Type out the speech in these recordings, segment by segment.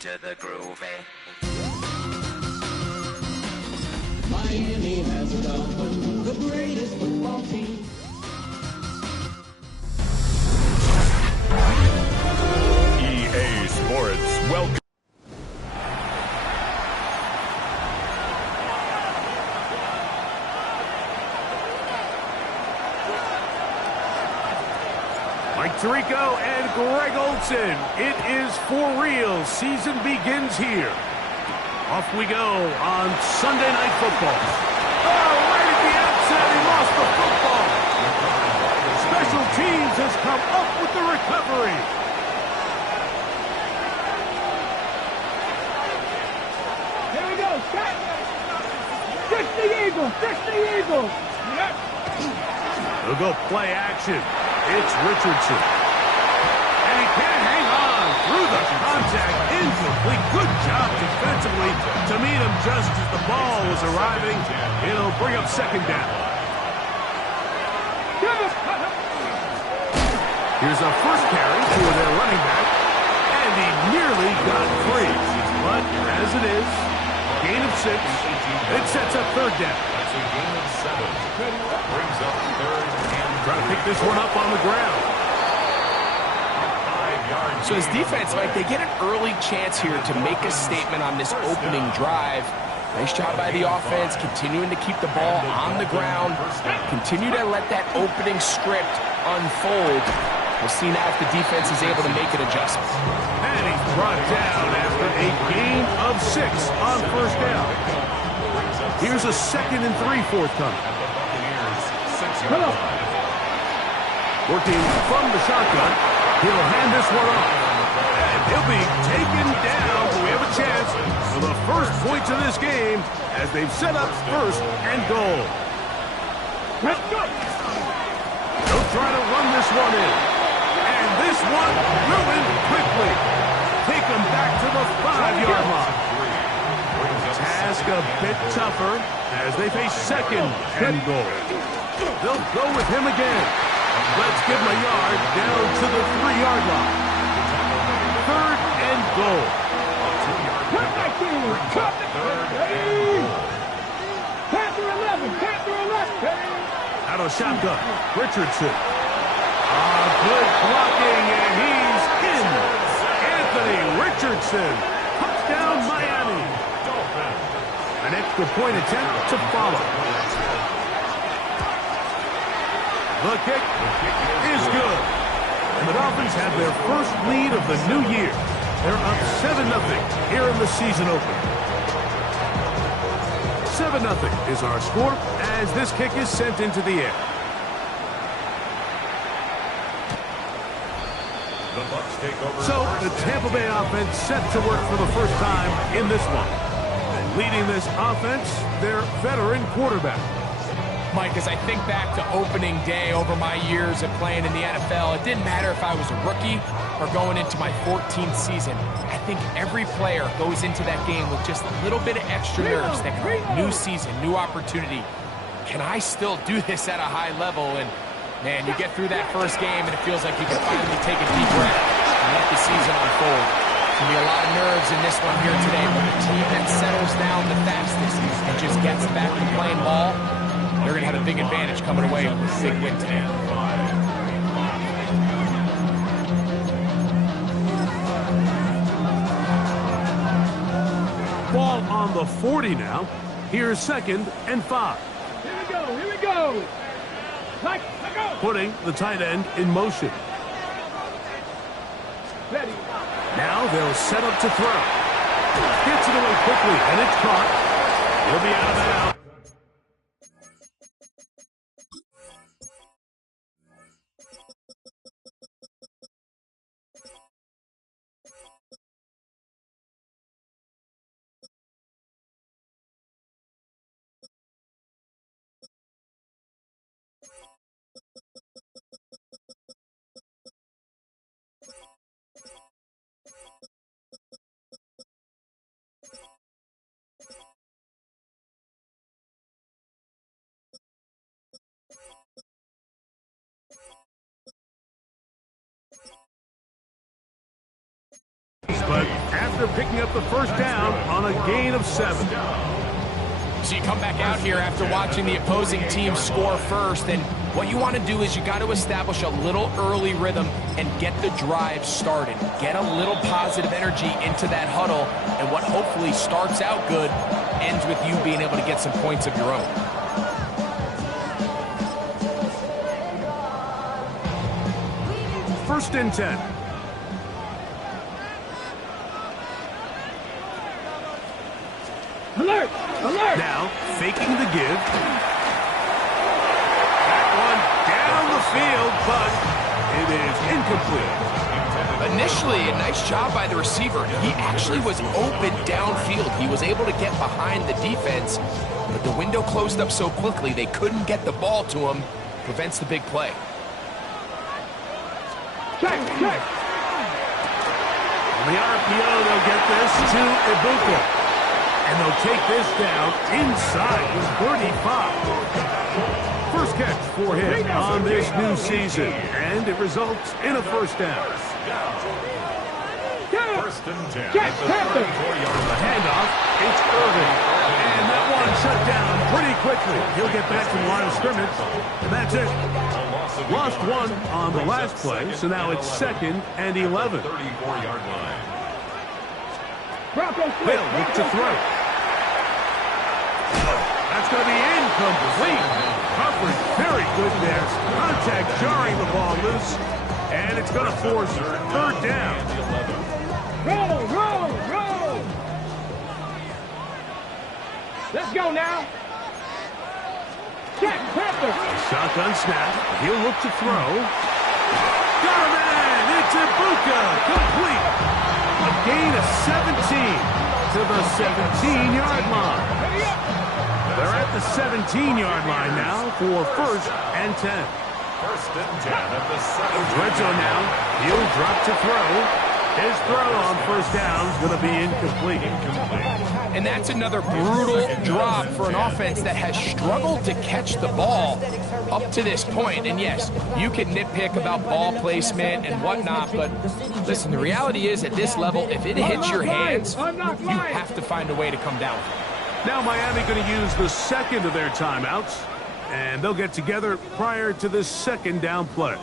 to the groove, eh? Miami has opened the greatest football team. EA Sports, welcome. Mike Tirico and Greg Olson. It is for real. Season begins here. Off we go on Sunday Night Football. Oh, right at the outset, he lost the football. Special Teams has come up with the recovery. Here we go. Fix the Eagles. Fix the Eagles. They'll go play action. It's Richardson. And he can't hang on through the contact. Incomplete. Good job defensively to meet him just as the ball was arriving. It'll bring up second down. Here's a first carry for their running back. And he nearly got free. But as it is, gain of 6. It sets up third down. That's a gain of 7. Brings up third and Try to pick this one up on the ground. 5 yards. So as defense, Mike, they get an early chance here to make a statement on this opening drive. Nice job by the offense, continuing to keep the ball on the ground. Continue to let that opening script unfold. We'll see now if the defense is able to make an adjustment. And he's brought down after a gain of 6 on first down. Here's a 2nd and 3 forthcoming. Working from the shotgun, he'll hand this one off. And he'll be taken down. We have a chance for the first points of this game as they've set up first and goal. They'll try to run this one in. And this one ruined quickly. Take them back to the 5-yard line. Task a bit tougher as they face second and goal. They'll go with him again. Let's give him a yard down to the 3-yard line. Third and goal. Panther 11. Panther 11. Out of shotgun. Richardson. Good blocking, and he's in. Anthony Richardson. Touchdown, Miami. An extra point attempt to follow. The kick is good. And the Dolphins have their first lead of the new year. They're up 7-0 here in the season opener. 7-0 is our score as this kick is sent into the air. So the Tampa Bay offense set to work for the first time in this one. And leading this offense, their veteran quarterback. Mike, as I think back to opening day over my years of playing in the NFL, it didn't matter if I was a rookie or going into my 14th season. I think every player goes into that game with just a little bit of extra nerves. That new season, new opportunity. Can I still do this at a high level? And man, you get through that first game and it feels like you can finally take a deep breath and let the season unfold. There's going to be a lot of nerves in this one here today, but the team that settles down the fastest and just gets back to playing ball, they're going to have a big advantage coming away with a big win today. Ball on the 40 now. Here's 2nd and 5. Here we go. Here we go. Let go. Putting the tight end in motion. Ready. Now they'll set up to throw. Gets it away quickly, and it's caught. He'll be out of bounds. after picking up the first down on a gain of 7. So you come back out here after watching the opposing team score first, and what you want to do is you got to establish a little early rhythm and get the drive started. Get a little positive energy into that huddle, and what hopefully starts out good ends with you being able to get some points of your own. First and 10. Alert! Alert! Now, faking the give. That one down the field, but it is incomplete. Initially, a nice job by the receiver. He actually was open downfield. He was able to get behind the defense, but the window closed up so quickly they couldn't get the ball to him. Prevents the big play. Check, check! On the RPO, they'll get this to Ibuka. And they'll take this down inside his 35. First catch for him on this new season, and it results in a first down. First and 10. Check, Panther! The handoff, it's Irving. And that one shut down pretty quickly. He'll get back to the line of scrimmage, and that's it. Lost one on the last play, so now it's 2nd and 11. 34-yard line. Bill look to throw. That's going to be incomplete. Coverage very good there. Contact jarring the ball loose, and it's going to force 3rd down. Roll, roll, roll! Let's go now! Check, Panther! Shotgun snap. He'll look to throw. Got a man! It's Ibuka! Complete! A gain of 17 to the 17-yard line. They're at the 17-yard line now for 1st and 10. First and 10 at the 7. Red zone now. He'll drop to throw. His throw on first down is going to be incomplete. And that's another brutal drop for an offense that has struggled to catch the ball up to this point. And yes, you can nitpick about ball placement and whatnot, but listen, the reality is at this level, if it hits your hands, you have to find a way to come down with it. Now Miami going to use the second of their timeouts, and they'll get together prior to this 2nd down play.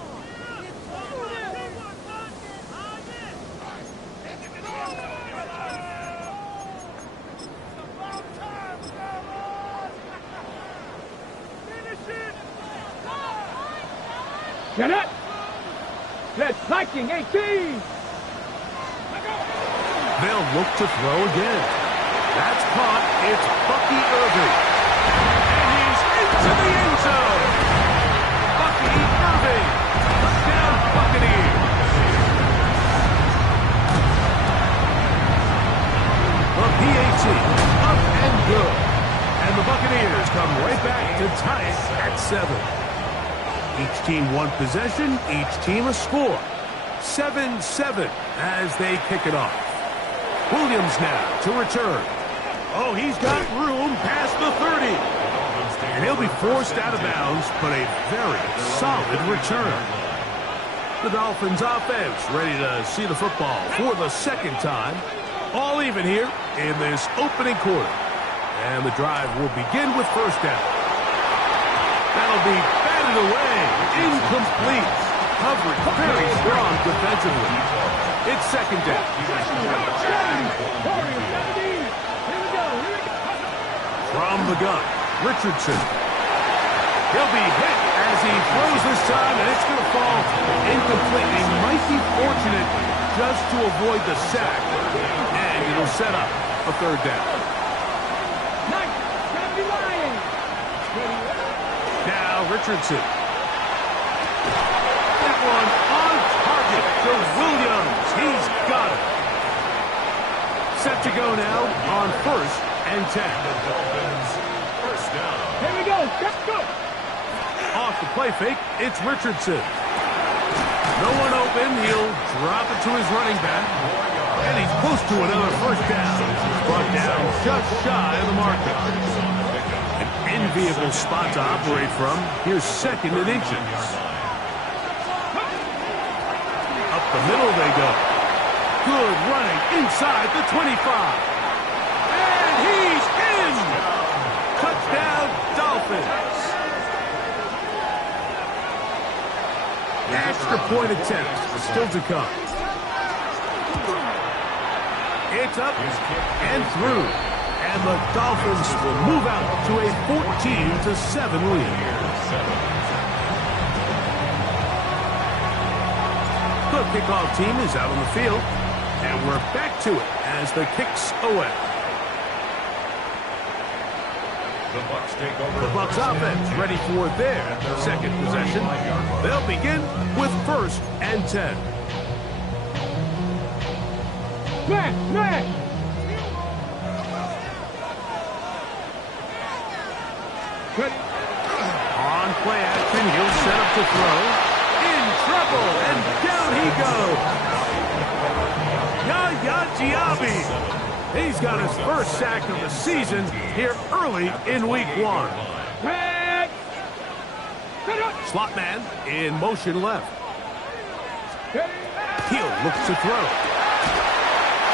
Get it! Let's hiking 18! They'll look to throw again. That's caught. It's Bucky Irving. And he's into the end zone. Bucky Irving. Touchdown Buccaneers. The PAT up and good. And the Buccaneers come right back to tie it at 7. Each team one possession, each team a score. 7-7 as they kick it off. Williams now to return. Oh, he's got room past the 30. And he'll be forced out of bounds, but a very solid return. The Dolphins offense ready to see the football for the 2nd time. All even here in this opening quarter. And the drive will begin with first down. That'll be batted away. Incomplete. Coverage very strong defensively. It's 2nd down. From the gun, Richardson. He'll be hit as he throws this time, and it's going to fall incomplete. He might be fortunate just to avoid the sack, and it'll set up a 3rd down. Now Richardson. That one on target to Williams. He's got it. Set to go now on 1st and 10. First down. Here we go, let's go! Off the play fake, it's Richardson. No one open, he'll drop it to his running back. And he's close to another first down. He's brought down just shy of the marker. An enviable spot to operate from. Here's 2nd and inches. Up the middle they go. Good running inside the 25. And he's in! Touchdown, Dolphins. Extra point attempt still to come. It's up and through. And the Dolphins will move out to a 14-7 lead. The kickoff team is out on the field. And we're back to it as the kick's away. The Bucs offense ready for their second possession. They'll begin with 1st and 10. Man! On play action, he'll set up to throw. In trouble, and down he goes. Yaya Diaby. He's got his first sack of the season here early in week 1. Slot man in motion left. Heel looks to throw.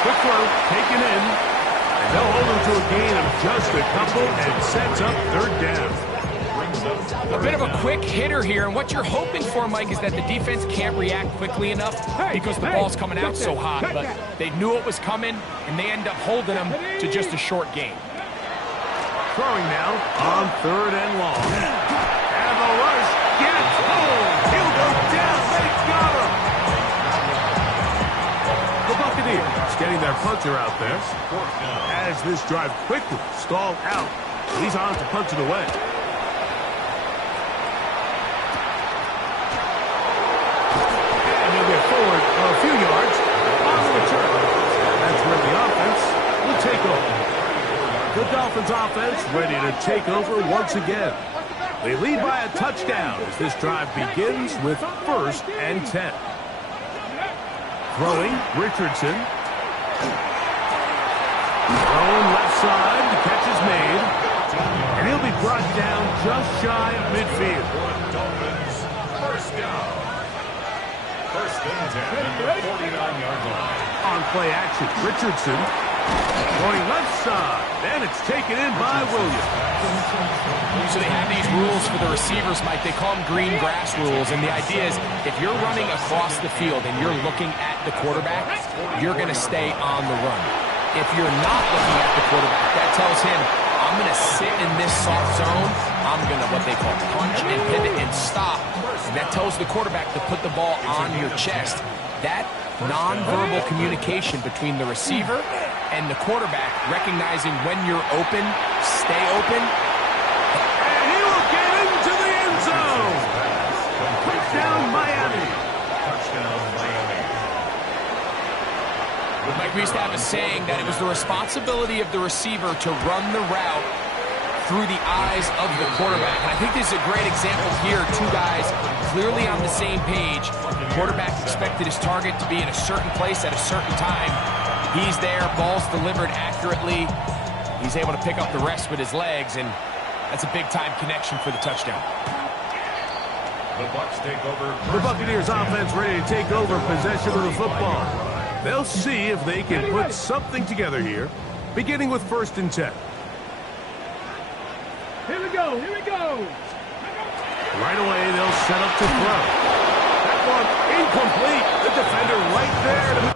Quick throw taken in. And they'll hold him to a gain of just a couple and sets up 3rd down. A bit of a quick hitter here, and what you're hoping for, Mike, is that the defense can't react quickly enough because the ball's coming out so hot, but they knew it was coming, and they end up holding them to just a short gain. Throwing now on 3rd and long. And the rush gets home. He'll go down. They got him. The Buccaneers getting their punter out there as this drive quickly stalled out. He's on to punch it away. Forward a few yards on the return. That's where the offense will take over. The Dolphins offense ready to take over once again. They lead by a touchdown as this drive begins with 1st and 10. Throwing, Richardson. Thrown left side, the catch is made. And he'll be brought down just shy of midfield. First down. 1st and 10, 49-yard line. On play action, Richardson going left side, and it's taken in by Williams. So they have these rules for the receivers, Mike. They call them green grass rules, and the idea is if you're running across the field and you're looking at the quarterback, you're going to stay on the run. If you're not looking at the quarterback, that tells him, I'm going to sit in this soft zone. I'm going to, what they call, punch and pivot and stop. And that tells the quarterback to put the ball on your chest. That nonverbal communication between the receiver and the quarterback, recognizing when you're open, stay open. And he will get into the end zone. Touchdown, Miami. Touchdown, Miami. Mike, we used to have a saying that it was the responsibility of the receiver to run the route through the eyes of the quarterback. And I think this is a great example here. Two guys clearly on the same page. The quarterback expected his target to be in a certain place at a certain time. He's there, ball's delivered accurately. He's able to pick up the rest with his legs, and that's a big-time connection for the touchdown. The Bucs take over. The Buccaneers offense ready to take over possession of the football. They'll see if they can put something together here, beginning with 1st and 10. Here we go. Right away, they'll set up to throw. That one incomplete. The defender right there to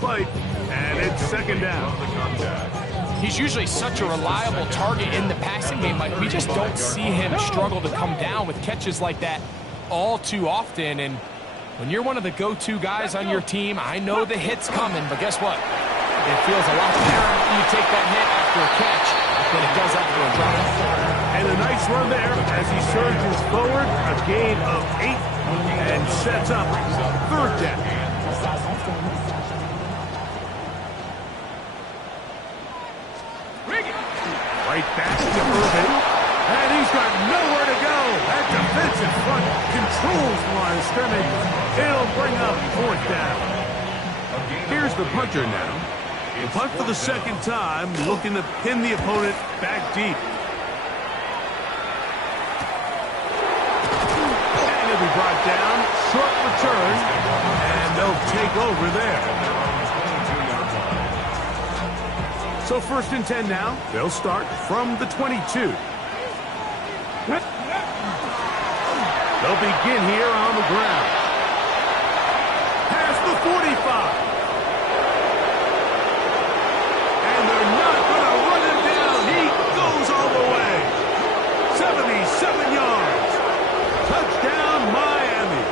fight, and it's 2nd down. He's usually such a reliable target in the passing game. Like, we just don't see him struggle to come down with catches like that all too often. And when you're one of the go-to guys on your team, I know the hit's coming, but guess what? It feels a lot better when you take that hit after a catch than it does after a drop. And a nice run there as he surges forward, a gain of 8, and sets up 3rd down. Right back to Irvin, and he's got nowhere to go. That defensive front controls the line of scrimmage. It'll bring up 4th down. Here's the punter now. The punt for the second time, looking to pin the opponent back deep. And he'll be brought down. Short return. And they'll take over there. So 1st and 10 now. They'll start from the 22. They'll begin here on the ground. Past the 45. And they're not going to run him down. He goes all the way. 77 yards. Touchdown, Miami.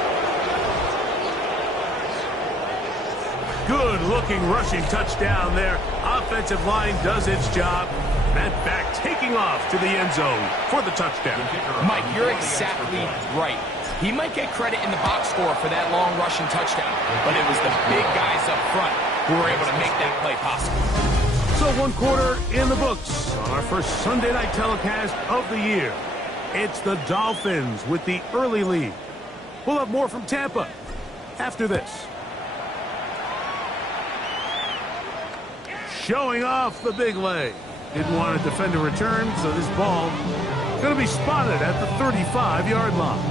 Good-looking rushing touchdown there. Offensive line does its job. That back taking off to the end zone for the touchdown. Mike, you're exactly right. He might get credit in the box score for that long rushing touchdown, but it was the big guys up front who were able to make that play possible. So 1 quarter in the books on our first Sunday night telecast of the year. It's the Dolphins with the early lead. We'll have more from Tampa after this. Showing off the big leg. Didn't want to defend a return, so this ball going to be spotted at the 35-yard line.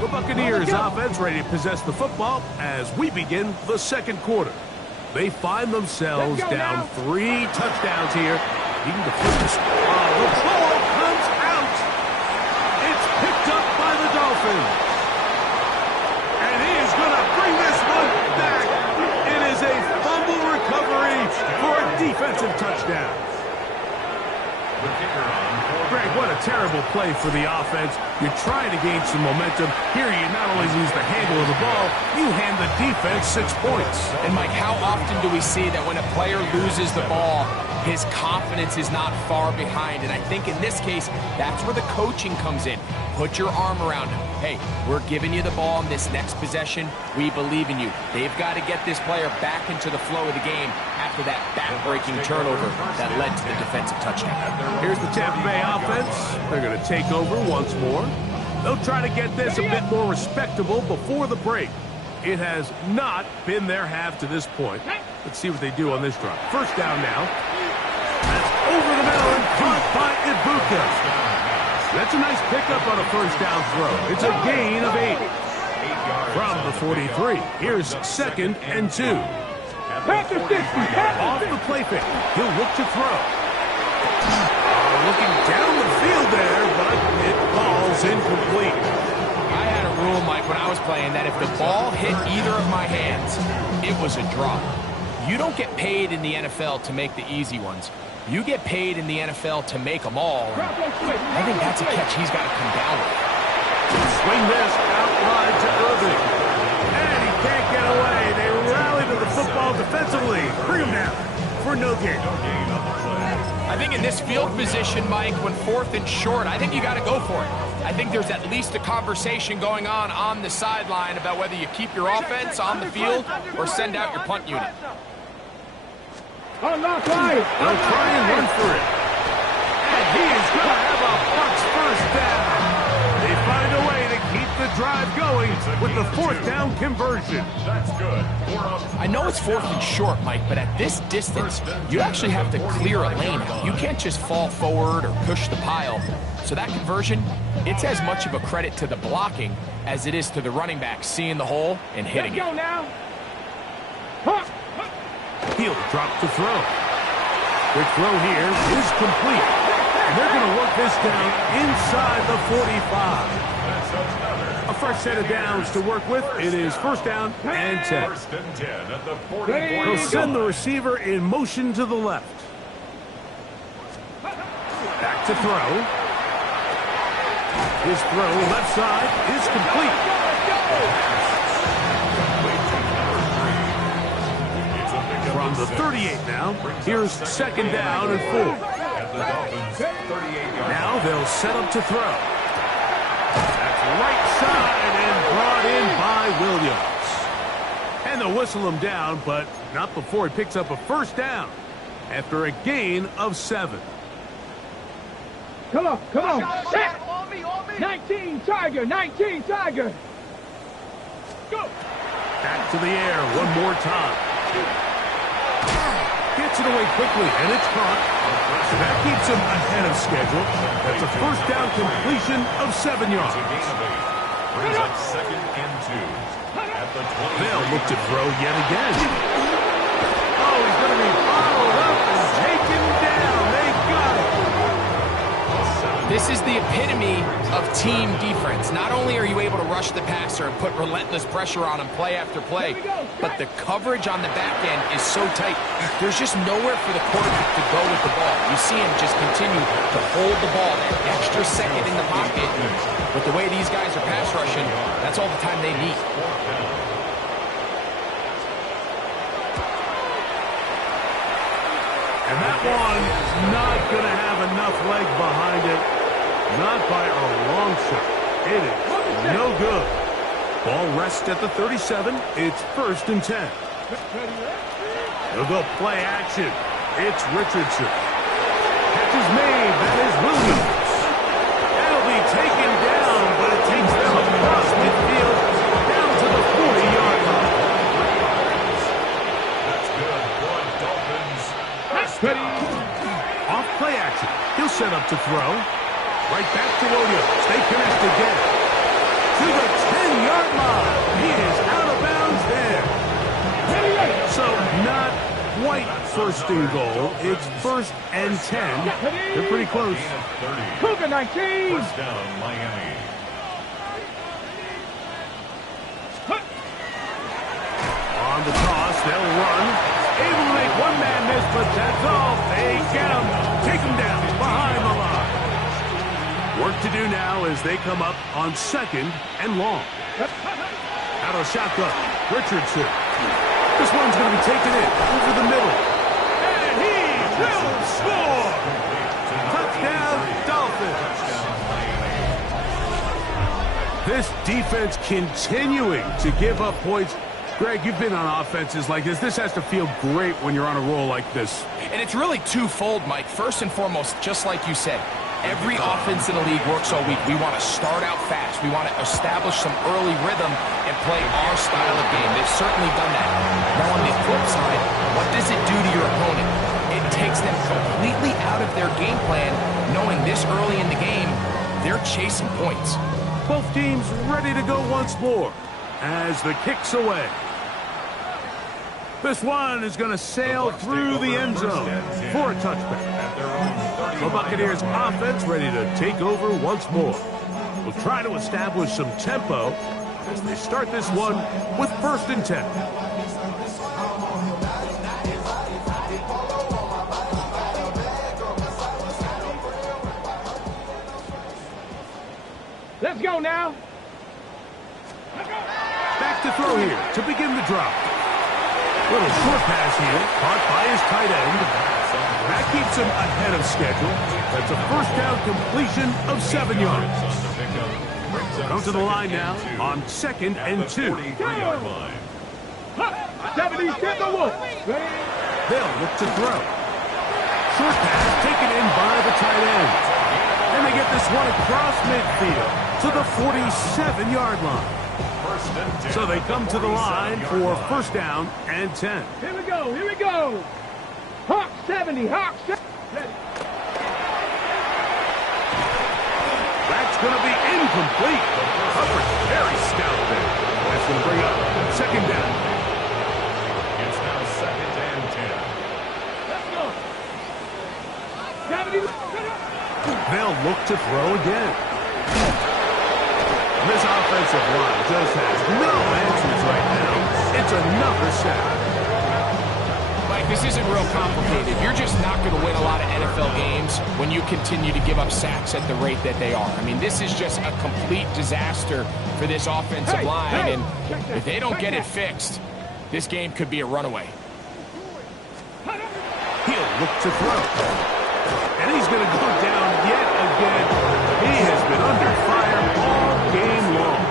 The Buccaneers offense ready to possess the football as we begin the second quarter. They find themselves down 3 touchdowns here. He can defend this. The ball comes out. It's picked up by the Dolphins. And he is going to bring this one back. It is a fumble recovery for a defensive touchdown. Greg, what a terrible play for the offense. You're trying to gain some momentum. Here you not only lose the handle of the ball, you hand the defense 6 points. And Mike, how often do we see that when a player loses the ball, his confidence is not far behind? And I think in this case, that's where the coaching comes in. Put your arm around him. Hey, we're giving you the ball in this next possession. We believe in you. They've got to get this player back into the flow of the game after that back-breaking turnover that led to the defensive touchdown. Here's the Tampa Bay offense. They're going to take over once more. They'll try to get this a bit more respectable before the break. It has not been their half to this point. Let's see what they do on this drive. First down now. That's over the middle and caught by Ibuka. That's a nice pickup on a first down throw. It's a gain of 8. From the 43, here's 2nd and 2. Off the play fake. He'll look to throw. Looking down the field there, but it falls incomplete. I had a rule, Mike, when I was playing that if the ball hit either of my hands, it was a drop. You don't get paid in the NFL to make the easy ones. You get paid in the NFL to make them all. I think that's a catch he's got to come down with. Swing this out wide to Irving. And he can't get away. They rally to the football defensively. Bring him down for no gain. I think in this field position, Mike, when 4th and short, I think you got to go for it. I think there's at least a conversation going on the sideline about whether you keep your offense on the field or send out your punt unit. Oh, not right. They'll try and run for it. And he is going to have a Bucs first down. They find a way to keep the drive going with the 4th down conversion. That's good. I know it's 4th and short, Mike, but at this distance, you actually have to clear a lane out. You can't just fall forward or push the pile. So that conversion, it's as much of a credit to the blocking as it is to the running back seeing the hole and hitting Let's go it. now. Huh. He'll drop to throw. Quick throw here is complete. And they're going to work this down inside the 45. A fresh set of downs to work with. It is 1st down and 10. 1st and 10 at the 40. They'll send the receiver in motion to the left. Back to throw. His throw left side is complete. From the 38 now, here's 2nd down and 4. Now they'll set up to throw. That's right side and brought in by Williams. And they'll whistle him down, but not before he picks up a 1st down after a gain of 7. Come on, come on. Set. 19 Tiger, 19 Tiger. Go. Back to the air one more time. Gets it away quickly, and it's caught. That keeps him ahead of schedule. That's a first down completion of 7 yards. Brings up 2nd and 2. At the 20. They'll look to throw yet again. Oh, he's going to be followed up and taken down. They got it. This is the epitome of team defense. Not only are you able to rush the passer and put relentless pressure on him play after play, but the coverage on the back end is so tight. There's just nowhere for the quarterback to go with the ball. You see him just continue to hold the ball that extra second in the pocket. With the way these guys are pass rushing, that's all the time they need. And that one's not going to have enough leg behind it. Not by a long shot. It is no good. Ball rests at the 37. It's 1st and 10. They'll go play action. It's Richardson. Catch is made. That is Williams. That'll be taken down, but it takes them across midfield down to the 40-yard line. That's good. Boy, Dolphins. Off play action. He'll set up to throw. Right back to Williams. They connect again. To the 10-yard line. He is out of bounds there. So not quite 1st and goal. It's 1st and 10. They're pretty close. Cougar 19. First down, Miami. On the toss, they'll run. Able to make one man miss, but that's all. They get him. Take him down behind the line. Work to do now as they come up on 2nd and long. Out of shotgun, Richardson. This one's going to be taken in over the middle. And he will score! Touchdown, Dolphins! This defense continuing to give up points. Greg, you've been on offenses like this. This has to feel great when you're on a roll like this. And it's really twofold, Mike. First and foremost, just like you said, every offense in the league works all week. We want to start out fast. We want to establish some early rhythm and play our style of game. They've certainly done that. Now on the flip side, what does it do to your opponent? It takes them completely out of their game plan, knowing this early in the game, they're chasing points. Both teams ready to go once more as the kick's away. This one is going to sail through the end zone for a touchback. The Buccaneers offense ready to take over once more. We'll try to establish some tempo as they start this one with 1st and 10. Let's go now. Back to throw here to begin the drop. Little short pass here, caught by his tight end. That keeps him ahead of schedule. That's a first down completion of 7 yards. Come to the line now on 2nd and 2. 70, get the wolf. They'll look to throw. Short pass taken in by the tight end. And they get this one across midfield to the 47-yard line. So they come to the line for first down and 10. Here we go, here we go. Hawk 70, Hawk 70. That's going to be incomplete. Coverage very stout there. That's going to bring up 2nd down. It's now 2nd and 10. Let's go. 70. They'll look to throw again. This offensive line just has no answers right now. It's another sack. Mike, this isn't real complicated. You're just not going to win a lot of NFL games when you continue to give up sacks at the rate that they are. I mean, this is just a complete disaster for this offensive line, and if they don't get it fixed, this game could be a runaway. He'll look to throw. And he's going to go down yet again. He has been under fire all game long.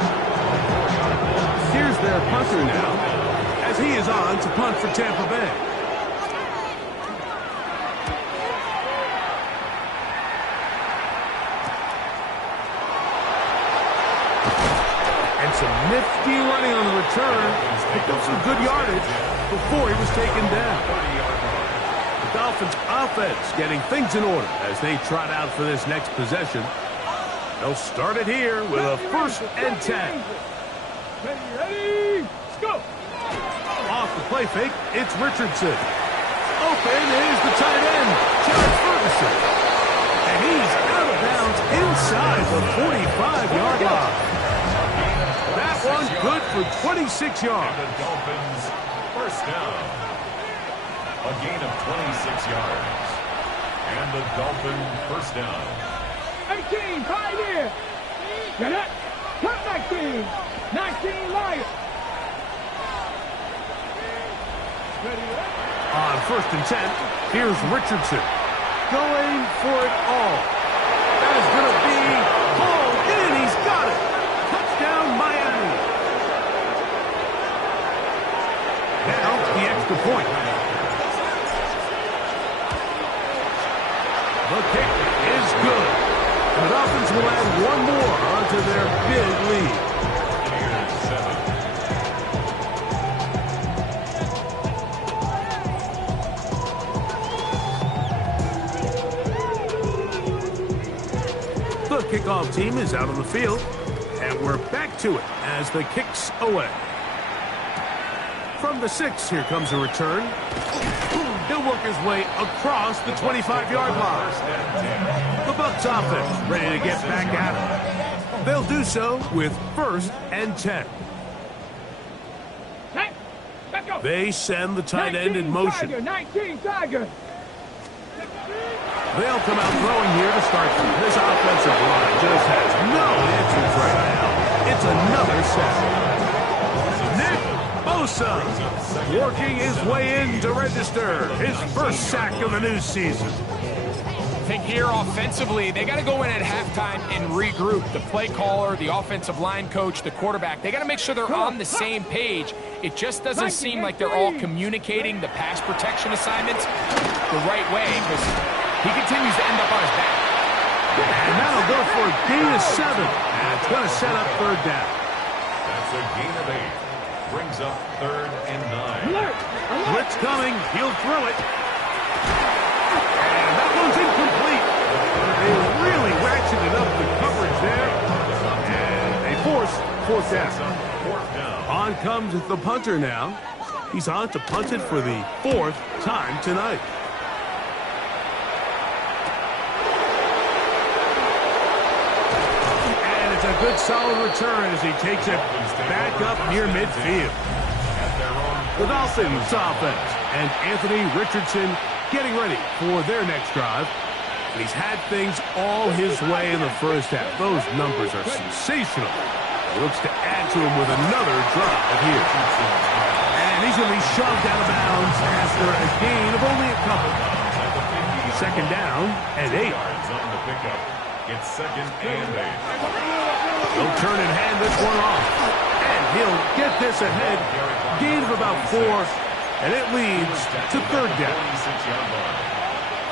Here's their punter now, as he is on to punt for Tampa Bay. And some nifty running on the return. picked up some good yardage before he was taken down. The Dolphins offense getting things in order as they trot out for this next possession. They'll start it here with a 1st and 10. Ready, let's go. Off the play fake, it's Richardson. Open is the tight end, John Ferguson. And he's out of bounds inside the 45-yard line. That one good for 26 yards. And the Dolphins first down. A gain of 26 yards. And the Dolphin first down. 18, right here. Get it. Cut 19. 19, Lions. On 1st and 10, here's Richardson. Going for it all. That is going to be hauled in. He's got it. Touchdown, Miami. Now, the extra point. The kick is good. And the Dolphins will add one more onto their big lead. The kickoff team is out on the field, and we're back to it as the kick's away. From the 6, here comes a return. He'll work his way across the 25-yard line. The Bucs offense ready to get back at it. They'll do so with 1st and 10. They send the tight end in motion. 19, Tiger. They'll come out throwing here to start. This offensive line just has no answers right now. It's another sack. Nick Bosa working his way in to register his 1st sack of the new season. I think here offensively, they got to go in at halftime and regroup. The play caller, the offensive line coach, the quarterback, they got to make sure they're on the same page. It just doesn't seem like they're all communicating the pass protection assignments the right way because he continues to end up on his back. And that'll go for a gain of 7. And it's going to set up 3rd down. That's a gain of 8. Brings up 3rd and 9. Blitz coming. He'll throw it. And that one's incomplete. They really ratcheted up the coverage there. And they force 4th down. On comes the punter now. He's on to punt it for the 4th time tonight. A good solid return as he takes it back up near midfield. The Dolphins offense and Anthony Richardson getting ready for their next drive. And he's had things all his way in the first half. Those numbers are sensational. He looks to add to them with another drive here. And he's going to be shoved out of bounds after a gain of only a couple. 2nd down and 8. It's 2nd and 8. He'll turn and hand this one off. And he'll get this ahead. Gain of about 4. And it leads to 3rd down.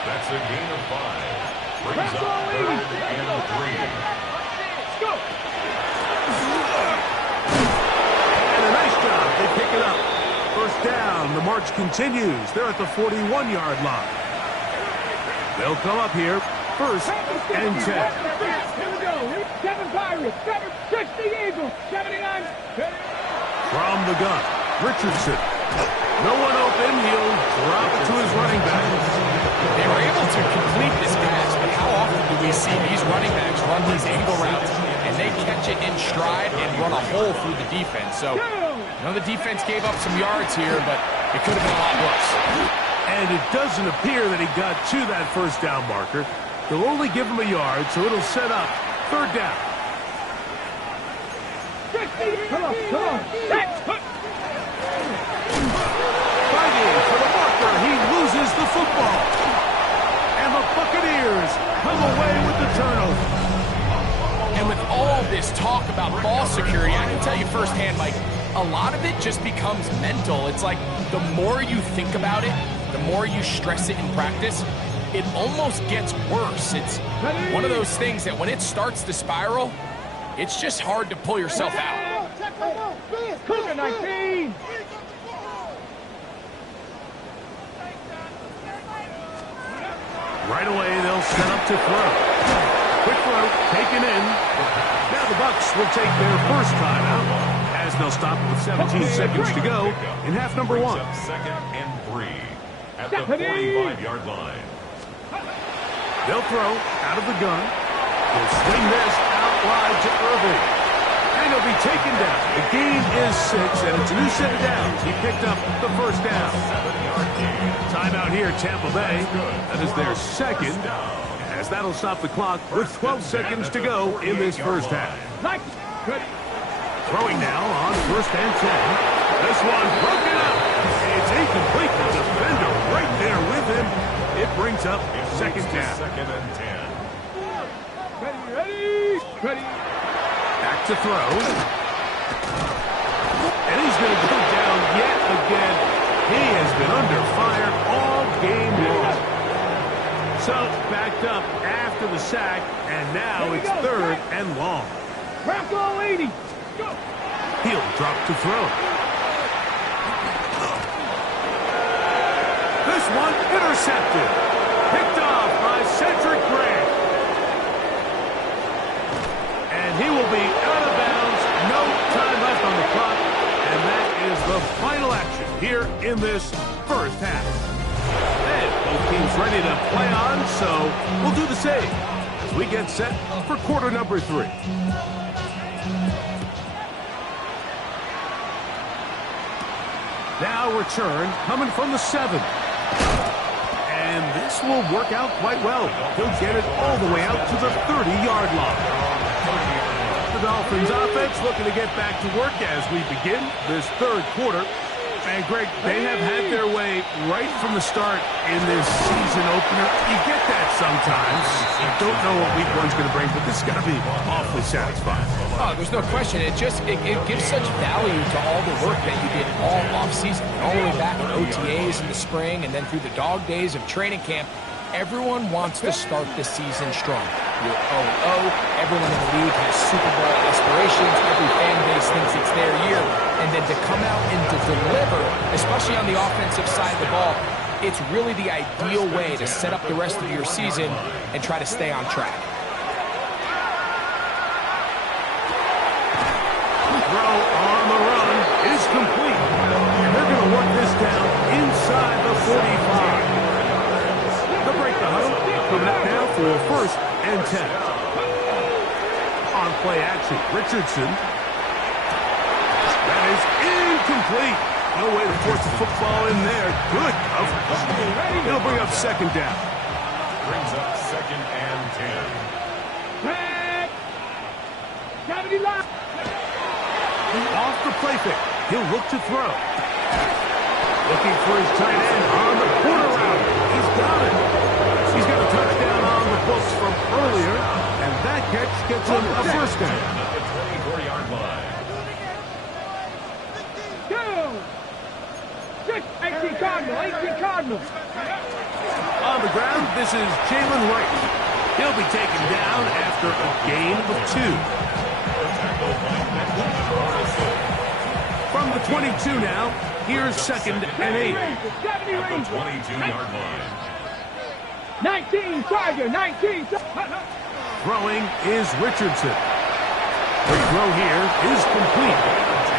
That's a gain of 5. Brings up 3rd and 3. And a nice job. They pick it up. 1st down. The march continues. They're at the 41-yard line. They'll come up here. 1st and 10. Here we go. 7 Pirates. 6 the Eagles. 79. From the gun, Richardson. No one open. He'll drop it to his running back. They were able to complete this pass, but how often do we see these running backs run these angle routes and they catch it in stride and run a hole through the defense? So, the defense gave up some yards here, but it could have been a lot worse. And it doesn't appear that he got to that 1st down marker. They'll only give him a yard, so it'll set up 3rd down. Come on. Fighting for the marker, he loses the football. And the Buccaneers come away with the turnover. And with all this talk about ball security, I can tell you firsthand, Mike, a lot of it just becomes mental. It's like the more you think about it, the more you stress it in practice, it almost gets worse. It's one of those things that when it starts to spiral, it's just hard to pull yourself out. Cougar 19. Right away, they'll set up to throw. Quick throw, taken in. Now the Bucs will take their first timeout as they'll stop with 17 seconds to go in half number 1. Second and 3 at the 45-yard line. They'll throw out of the gun. He'll swing this out wide to Irving. And he'll be taken down. The gain is 6, and it's a new set of downs. He picked up the first down. Timeout here, Tampa Bay. That is their second, as that'll stop the clock with 12 seconds to go in this first half. Throwing now on first and 10. This one broken up. It's incomplete. The defender right there with him. It brings up second down. Second and 10. Ready. Back to throw. And he's going to go down yet again. He has been under fire all game long. So backed up after the sack, and now it's third and long. Crack all 80. Go. He'll drop to throw. This one intercepted. Picked off by Cedric Grant. And he will be out of bounds. No time left on the clock. And that is the final action here in this first half. And both teams ready to play on, so we'll do the same as we get set for quarter number 3. Now return coming from the 7. And this will work out quite well. He'll get it all the way out to the 30-yard line. The Dolphins offense looking to get back to work as we begin this third quarter. And, Greg, they have had their way right from the start in this season opener. You get that sometimes. You don't know what week one's going to bring, but this is going to be awfully satisfying. Oh, there's no question. It gives such value to all the work that you did all offseason, all the way back in OTAs in the spring and then through the dog days of training camp. Everyone wants to start the season strong. You're 0-0. Everyone in the league has Super Bowl aspirations. Every fan base thinks it's their year. And then to come out and to deliver, especially on the offensive side of the ball, it's really the ideal way to set up the rest of your season and try to stay on track. Throw on the run is complete. And they're going to work this down inside the 45. They'll break the huddle. Coming up now for first and 10. On play action, Richardson. That is incomplete. No way to force the football in there. Good coverage. It'll bring up second down. Brings up second and 10. Red. 70 line. Off the play fake. He'll look to throw. Looking for his tight end on the corner route. He's got it. He's got a touchdown on the books from earlier, and that catch gets him a first down. At the 24-yard line. 18 Cardinal. On the ground, this is Jalen Wright. He'll be taken down after a gain of 2. From the 22 now, here's second and 8. At the 22-yard line. 19 Tiger. Throwing is Richardson. The throw here is complete.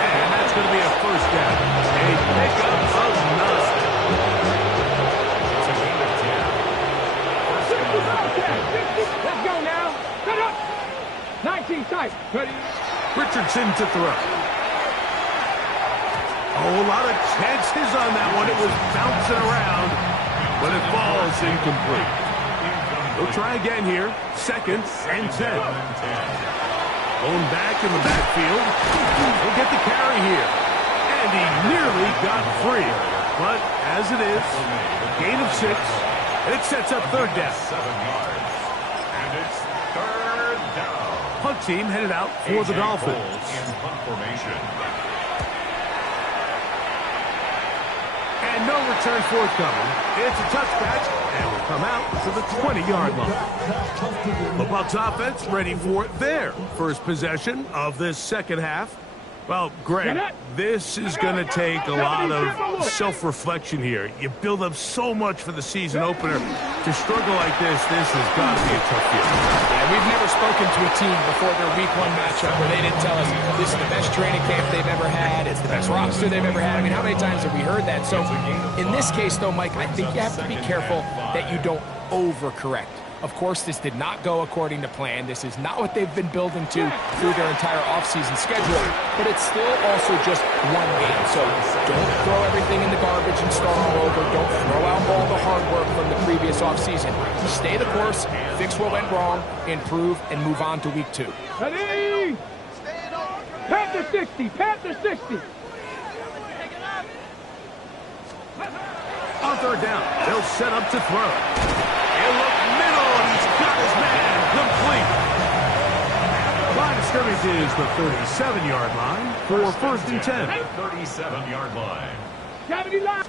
And that's going to be a first down. A pickup of 9. Let's go now. Cut up. 19 tight. Ready. Richardson to throw. Oh, a lot of chances on that one. It was bouncing around, but it falls incomplete. We'll try again here. Second and 10. Going back in the backfield. He'll get the carry here. And he nearly got free. But as it is, a gain of 6. And it sets up third down. 7 yards. And it's third down. Punt team headed out for the Dolphins. In punt formation. And no return forthcoming. It's a touchback, and will come out to the 20-yard line. The Bucs offense ready for their first possession of this second half. Well, Greg, this is going to take a lot of self-reflection here. You build up so much for the season opener. To struggle like this has got to be a tough year. Yeah, we've never spoken to a team before their week 1 matchup where they didn't tell us this is the best training camp they've ever had, it's the best roster they've ever had. I mean, how many times have we heard that? So in this case, though, Mike, I think you have to be careful that you don't overcorrect. Of course, this did not go according to plan. This is not what they've been building to through their entire offseason schedule, but it's still also just one game. So don't throw everything in the garbage and start all over. Don't throw out all the hard work from the previous offseason. Stay the course, fix what went wrong, improve, and move on to week 2. Ready? Panther 60, Panther 60. On third down, they'll set up to throw. He'll look middle, and he's got his man complete. Line of scrimmage is the 37-yard line for first and 10. 37-yard line. 70 line.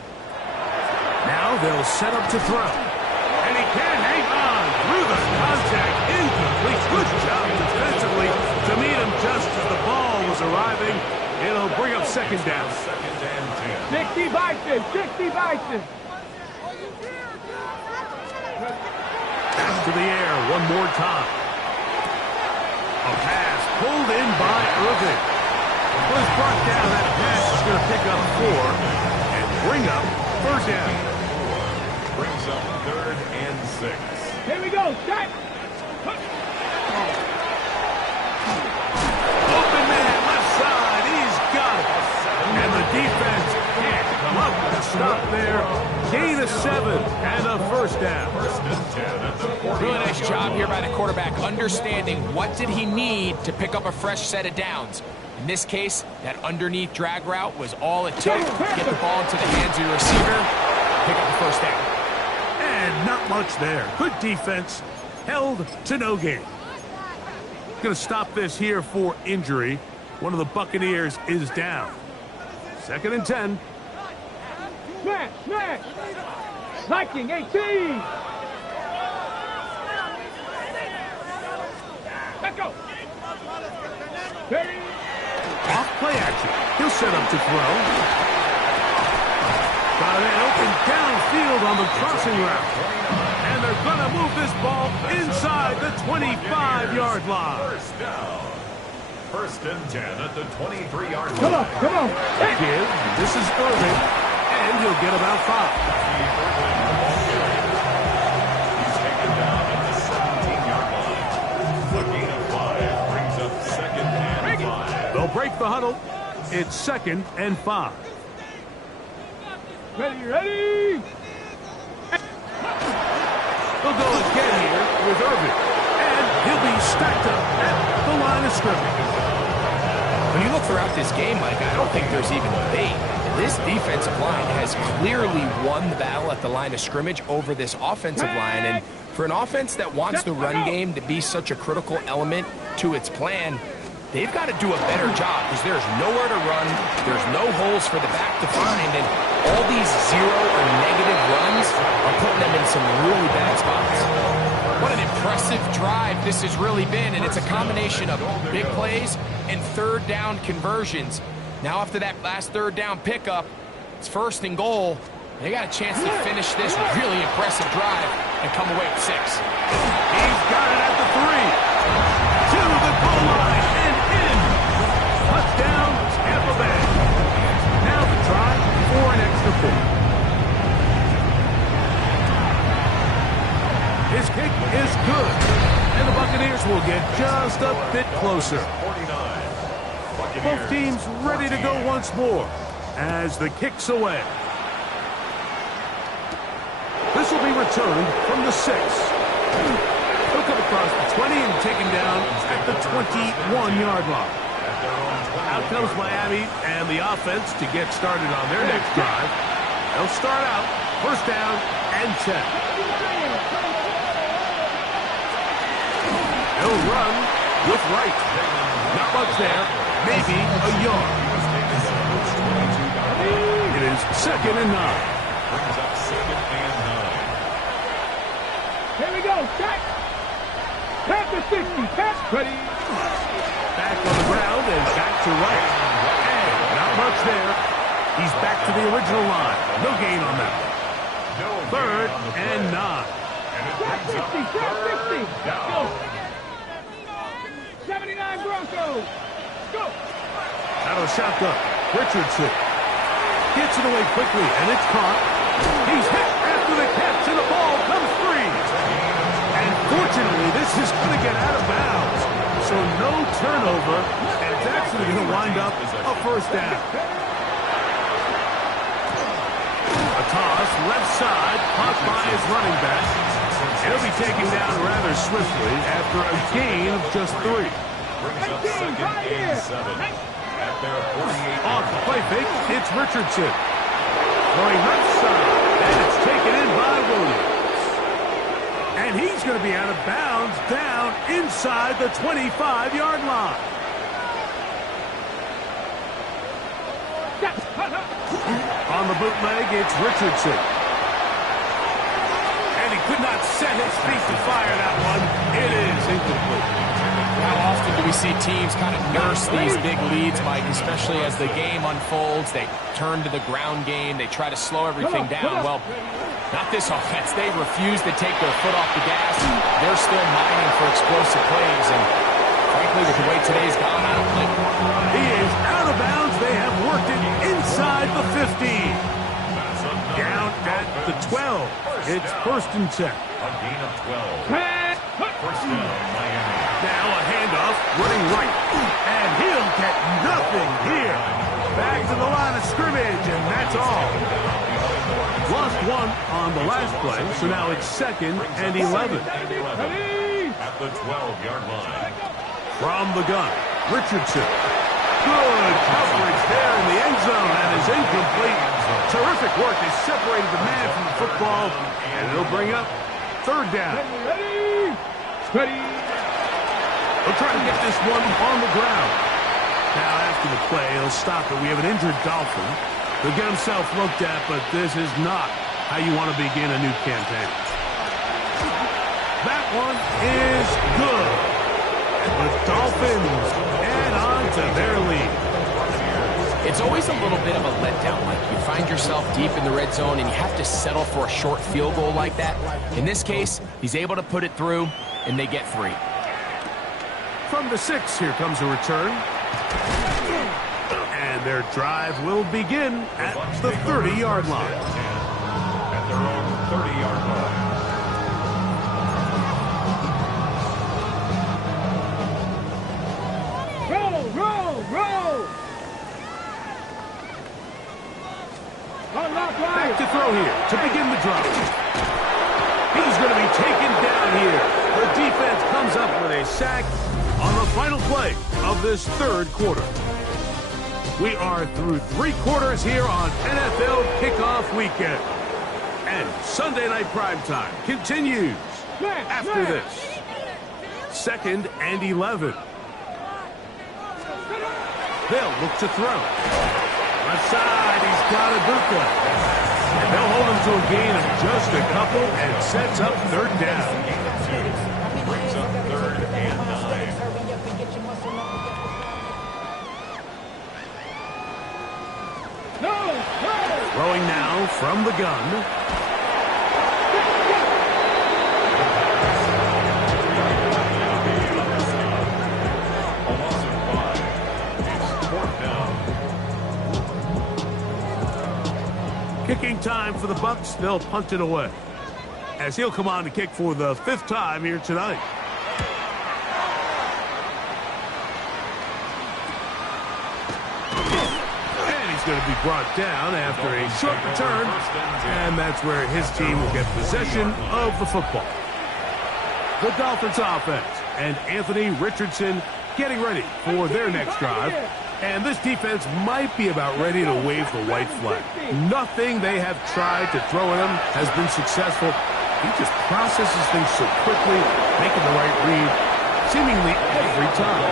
Now they'll set up to throw. And he can hang on through the contact. Incomplete. Good job defensively to meet him just as the ball was arriving. It'll bring up second down. Second and 10. 60 Bison, 60 Bison. Back to the air one more time. A pass pulled in by Irving. Was brought down. That pass is going to pick up 4 and bring up third down. Brings up 3rd and 6. Here we go, set. Open man, left side. He's got it. And the defense can't come up with a stop there. Gain of 7 and a first down. First and 10 at the 40. Really nice job here by the quarterback, understanding what did he need to pick up a fresh set of downs. In this case, that underneath drag route was all it took to get the ball into the hands of your receiver, pick up the first down. And not much there. Good defense. Held to no gain. Going to stop this here for injury. One of the Buccaneers is down. Second and 10. Smash, smash. Viking 18. Let's go. Off play action. He'll set up to throw. Got it open downfield on the crossing route. And they're going to move this ball inside the 25-yard line. First down. First and 10 at the 23-yard line. Come on, come on. Give. This is Irving. And he'll get about 5. He's taken down at the 17-yard line. A gain of 5 brings up 2nd and 5. They'll break the huddle. It's 2nd and 5. Ready, ready. They'll go again here with Irving. And he'll be stacked up at the line of scrimmage. When you look throughout this game, Mike, I don't think there's even a debate. This defensive line has clearly won the battle at the line of scrimmage over this offensive line. And for an offense that wants the run game to be such a critical element to its plan, they've got to do a better job because there's nowhere to run, there's no holes for the back to find, and all these 0 or negative runs are putting them in some really bad spots. What an impressive drive this has really been, and it's a combination of big plays and third down conversions. Now after that last third down pickup, it's 1st and goal. They got a chance to finish this really impressive drive and come away with 6. He's got it at the 3. To the goal line and in. Touchdown, Tampa Bay. Now the try for an extra point. His kick is good. And the Buccaneers will get just a bit closer. 49. Both teams ready to go once more as the kick's away. This will be returned from the 6. He'll come across the 20 and taken down at the 21-yard line. Out comes Miami and the offense to get started on their next drive. They'll start out 1st down and 10. He'll run with right. Not much there. Maybe a yard. It is 2nd and 9. Brings up 2nd and 9. Here we go, set. Panther 60, Panther. Ready. Back on the ground and back to right. much there. He's back to the original line. No gain on that one. Third and 9. And it Stop brings 60, up stop 60. third down. Go. 79 Broncos. Go. Out of the shotgun. Richardson gets it away quickly, and it's caught. He's hit after the catch, and the ball comes free. And fortunately, this is going to get out of bounds. So no turnover, and it's actually going to wind up a first down. A toss, left side, caught by his running back. He'll be taken down rather swiftly after a gain of just 3. Brings up second and 7. At their 48. Off the play fake, it's Richardson. Going left side, and it's taken in by Williams. And he's going to be out of bounds down inside the 25-yard line. On the bootleg, it's Richardson. And he could not set his feet to fire that one. It is incomplete. How often do we see teams kind of nurse these big leads, Mike, especially as the game unfolds? They turn to the ground game. They try to slow everything down. Well, not this offense. They refuse to take their foot off the gas. They're still mining for explosive plays. And frankly, with the way today's gone, I don't think. He is out of bounds. They have worked it inside the 15. Down at the 12. It's first and 10. A gain of 12. First down, Miami. Now a handoff, running right. And he'll get nothing here. Back to the line of scrimmage, and that's all. Lost one on the last play, so now it's second and 11. At the 12-yard line. From the gun, Richardson. Good coverage there in the end zone, and is incomplete. Terrific work. They separated the man from the football, and it'll bring up third down. Ready. They'll try to get this one on the ground. Now, after the play, he'll stop it. We have an injured Dolphin. He'll get himself looked at, but this is not how you want to begin a new campaign. That one is good. The Dolphins add on to their lead. It's always a little bit of a letdown. Like you find yourself deep in the red zone and you have to settle for a short field goal like that. In this case, he's able to put it through, and they get 3. From the 6, here comes a return. And their drive will begin at the 30-yard line. At their own 30-yard line. Roll. Back to throw here to begin the drive. He's going to be taken down here. The defense comes up with a sack on the final play of this third quarter. We are through 3 quarters here on NFL Kickoff Weekend. And Sunday Night Primetime continues after this. Second and 11. They'll look to throw. Left side, he's got Ibuka. And they'll hold him to a gain of just a couple and sets up third down. Brings up third and 9. Throwing now from the gun. A loss of 5. It's fourth down. Kicking time for the Bucs. They'll punt it away, as he'll come on to kick for the 5th time here tonight. And he's going to be brought down after a short return, and that's where his team will get possession of the football. The Dolphins offense and Anthony Richardson getting ready for their next drive. And this defense might be about ready to wave the white flag. Nothing they have tried to throw at him has been successful. He just processes things so quickly, making the right read seemingly every time.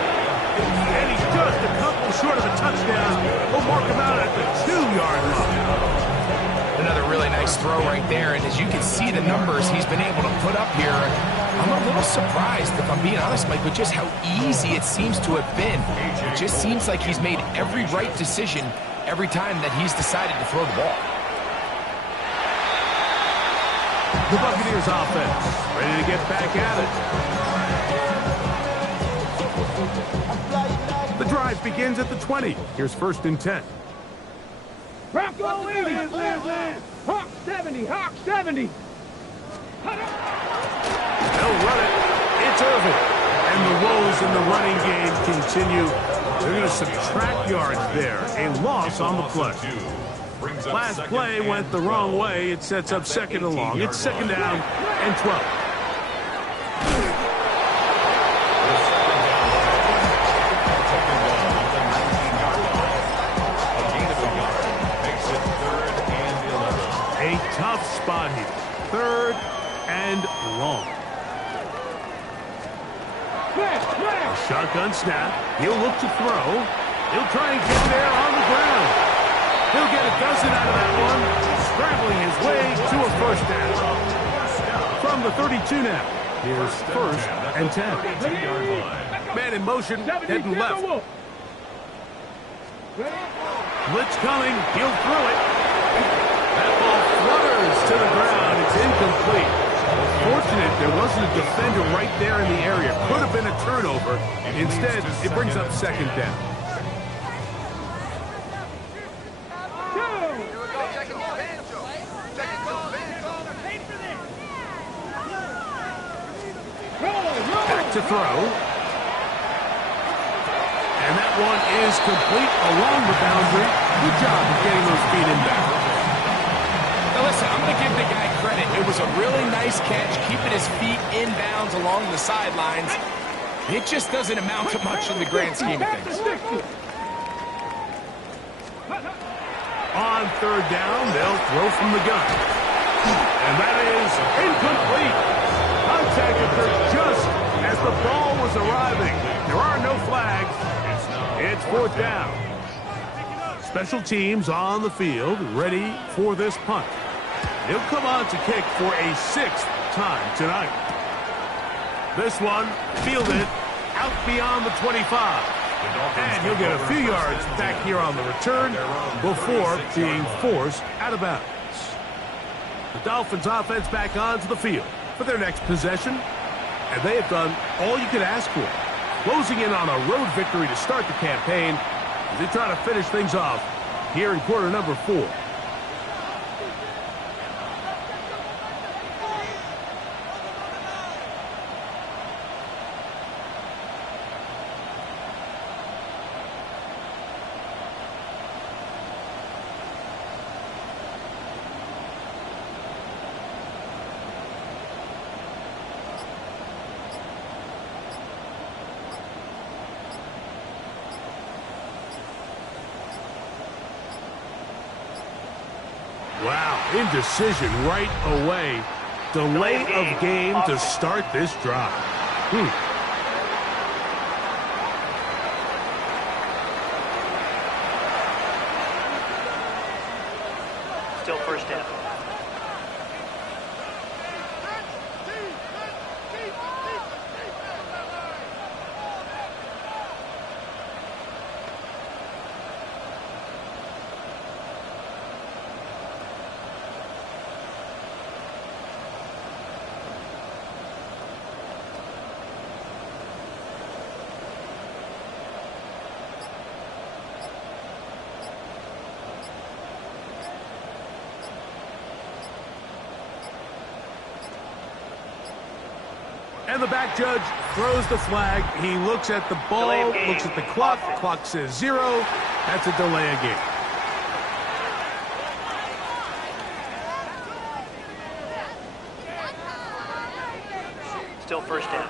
And he's just a couple short of a touchdown. We'll mark him out at the 2-yard line. And another really nice throw right there, and as you can see the numbers he's been able to put up here, I'm a little surprised, if I'm being honest, Mike, with just how easy it seems to have been. It just seems like he's made every right decision every time that he's decided to throw the ball. The Buccaneers offense ready to get back at it. The drive begins at the 20. Here's 1st and 10. Bronco 80. Hawk 70. Hawk 70. They'll run it. It's Irvin. And the woes in the running game continue. They're going to subtract yards there. A loss on the play. Last play went the wrong way. It sets up 2nd and long. It's 2nd down and 12. A tough spot here. 3rd and long. A shotgun snap. He'll look to throw. He'll try and get there on the ground. He'll get a dozen out of that one, scrambling his way to a 1st down. From the 32 now, here's 1st and 10. Man in motion, heading left. Blitz coming, he'll throw it. That ball flutters to the ground, it's incomplete. Fortunate there wasn't a defender right there in the area. Could have been a turnover. Instead, it brings up 2nd down. Back to throw. And that one is complete along the boundary. Good job of getting those feet in back. Now listen, I'm going to give the guy credit. It was a really nice catch, keeping his feet inbounds along the sidelines. It just doesn't amount to much in the grand scheme of things. On 3rd down, they'll throw from the gun. And that is incomplete. Contact occurred just as the ball was arriving. There are no flags. It's 4th down. Special teams on the field, ready for this punt. He'll come on to kick for a 6th time tonight. This one fielded out beyond the 25. And he'll get a few yards back here on the return before being forced out of bounds. The Dolphins offense back onto the field for their next possession. And they have done all you could ask for. Closing in on a road victory to start the campaign as they try to finish things off here in quarter number 4. Wow, indecision right away. Delay of game to start this drive. Still 1st down. And the back judge throws the flag. He looks at the ball, looks at the clock. Clock says 0. That's a delay of game. Still 1st down.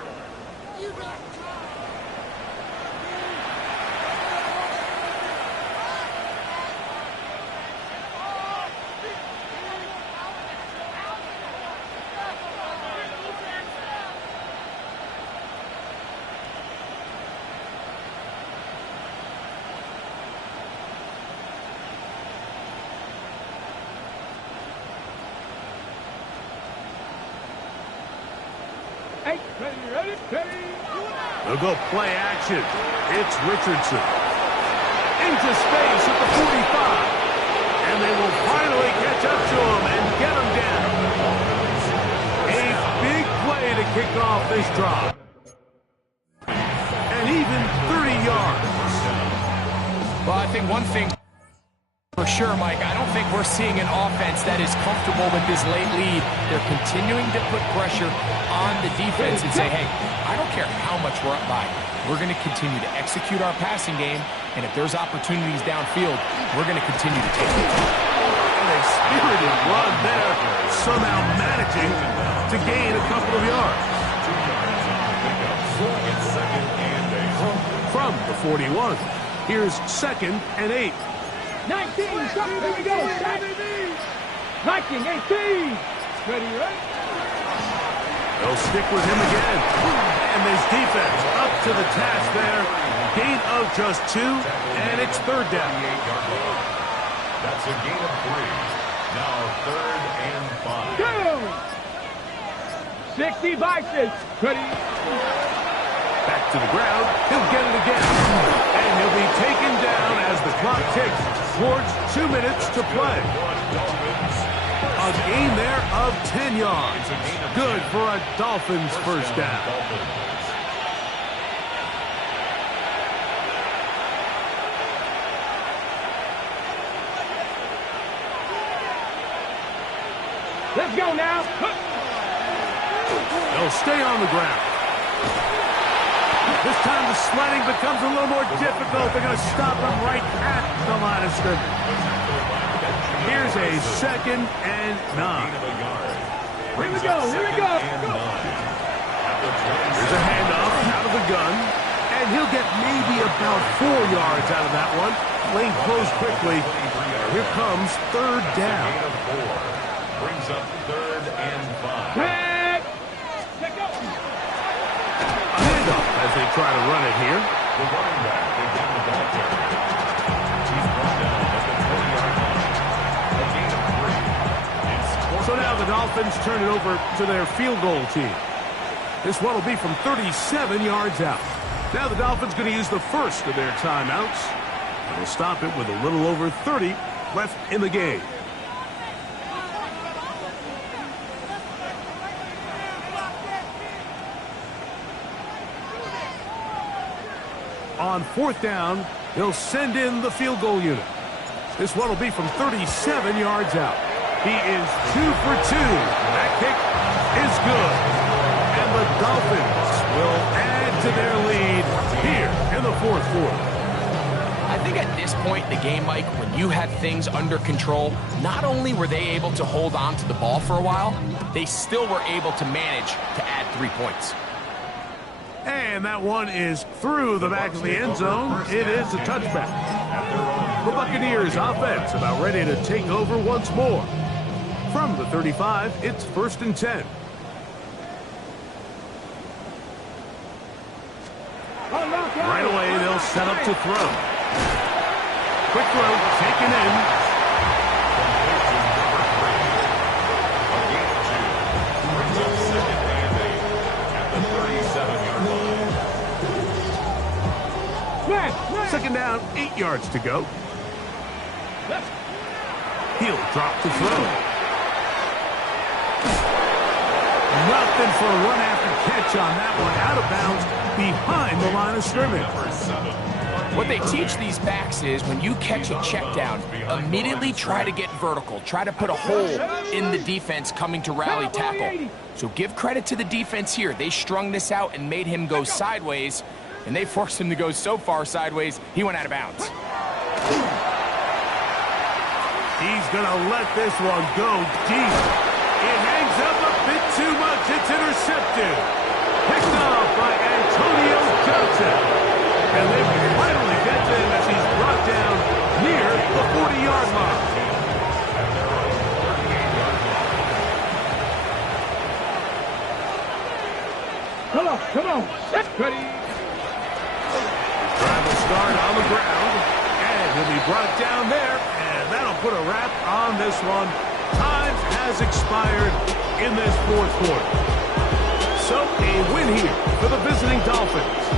8. Ready. They'll go play action. It's Richardson. Into space at the 45. And they will finally catch up to him and get him down. A big play to kick off this drive. And even 30 yards. Well, I think one thing for sure, Mike, I don't think we're seeing an offense that is comfortable with this late lead. They're continuing to put pressure on the defense and say, hey, I don't care how much we're up by. We're going to continue to execute our passing game, and if there's opportunities downfield, we're going to continue to take them. A spirited run there, somehow managing to gain a couple of yards. From the 41, here's 2nd and 8. 19, stop, here we go, stop. 19, 18. Ready. They'll stick with him again. And this defense up to the task there. Gain of just 2, and it's 3rd down. That's a gain of 3. Now 3rd and 5. Go! 60 Vikings. Ready. Back to the ground. He'll get it again. And he'll be taken down as the clock ticks towards 2 minutes to play. A gain there of 10 yards. Good for a Dolphins first down. Let's go now. They'll stay on the ground. This time the sledding becomes a little more difficult. They're going to stop him right at the line of scrimmage. Here's a 2nd and 9. Here we go. There's a handoff out of the gun. And he'll get maybe about 4 yards out of that one. Lane closed quickly. Here comes 3rd down. Brings up 3rd and 5. Back. Check go. A handoff as they try to run it here. The running back is in the ball carrier. He's brought down at the 20-yard line. A gain of 3. So now the Dolphins turn it over to their field goal team. This one will be from 37 yards out. Now the Dolphins going to use the first of their timeouts. They'll stop it with a little over 30 left in the game. On 4th down, he'll send in the field goal unit. This one will be from 37 yards out. He is 2 for 2. That kick is good. And the Dolphins will add to their lead here in the 4th quarter. I think at this point in the game, Mike, when you have things under control, not only were they able to hold on to the ball for a while, they still were able to manage to add 3 points. And that one is through the back of the end zone. It is a touchback. The Buccaneers offense about ready to take over once more. From the 35, it's 1st and 10. Right away, they'll set up to throw. Quick throw, taken in. Second down, 8 yards to go. He'll drop to throw. Nothing for a run after catch on that one. Out of bounds behind the line of scrimmage. What they teach these backs is when you catch a check down, immediately try to get vertical. Try to put a hole in the defense coming to rally tackle. So give credit to the defense here. They strung this out and made him go sideways. And they forced him to go so far sideways, he went out of bounds. He's going to let this one go deep. It hangs up a bit too much. It's intercepted. Picked off by Antonio Johnson. And they finally get to him as he's brought down near the 40-yard line. Come on. That's ready. Drive will start on the ground, and he'll be brought down there, and that'll put a wrap on this one. Time has expired in this 4th quarter. So, a win here for the visiting Dolphins.